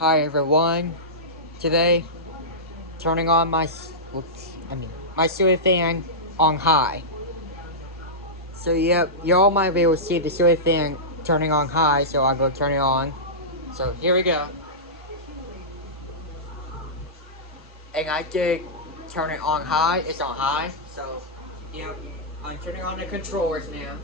Hi everyone. Today, turning on my ceiling fan on high. So yep, y'all might be able to see the ceiling fan turning on high. So I'm gonna turn it on. So here we go. And I did turn it on high. It's on high. So yep, I'm turning on the controllers now.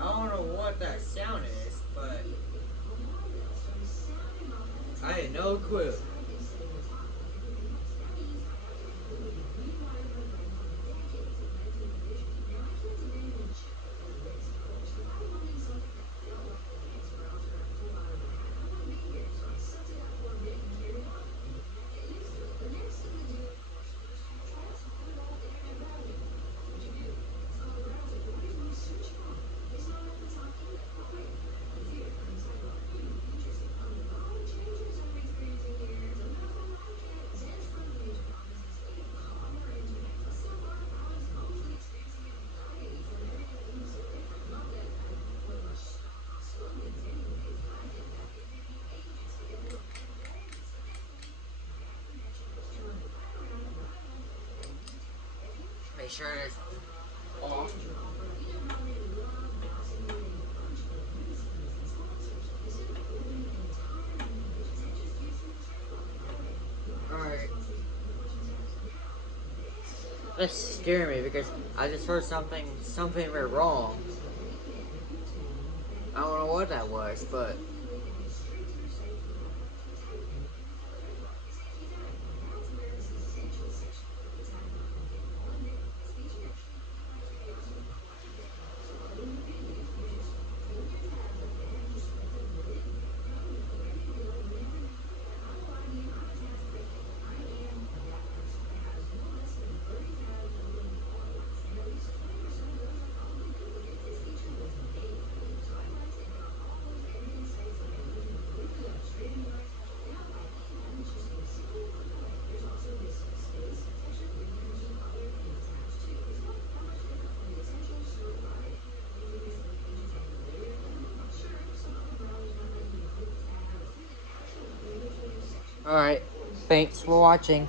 I don't know what that sound is, but I had no clue. Make sure it's off. Alright. That scared me because I just heard something went wrong. I don't know what that was, but alright. Thanks for watching.